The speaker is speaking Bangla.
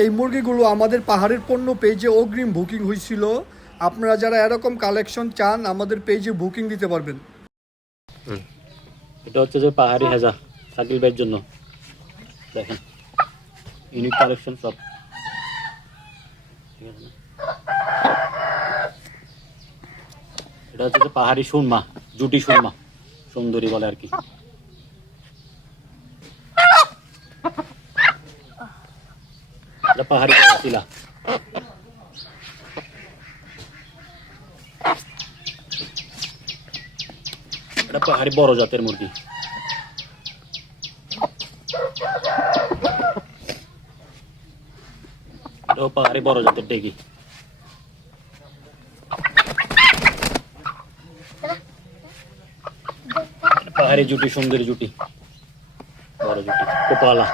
এই মুরগিগুলো আমাদের পাহাড়ের পণ্য পেজে অগ্রিম বুকিং হয়েছিল। আপনারা যারা এরকম কালেকশন চান আমাদের পেজে বুকিং দিতে পারবেন। এটা হচ্ছে যে পাহাড়ি হেজা শাকিল ভাইয়ের জন্য, দেখেন ইউনিক কালেকশন সব, ঠিক আছে না? এটা হচ্ছে যে পাহাড়ি সুরমা, জুটি সুরমা সুন্দরী বলে আর কি। এটা পাহাড়ি চিলা, এটা পাহাড়ি বড় জাতের মুরগি। এটাও পাহাড়ি বড় জাতের ডেগি। পাহাড়ি জুটি, সুন্দরী জুটি, বড় জুটি, কোপালা।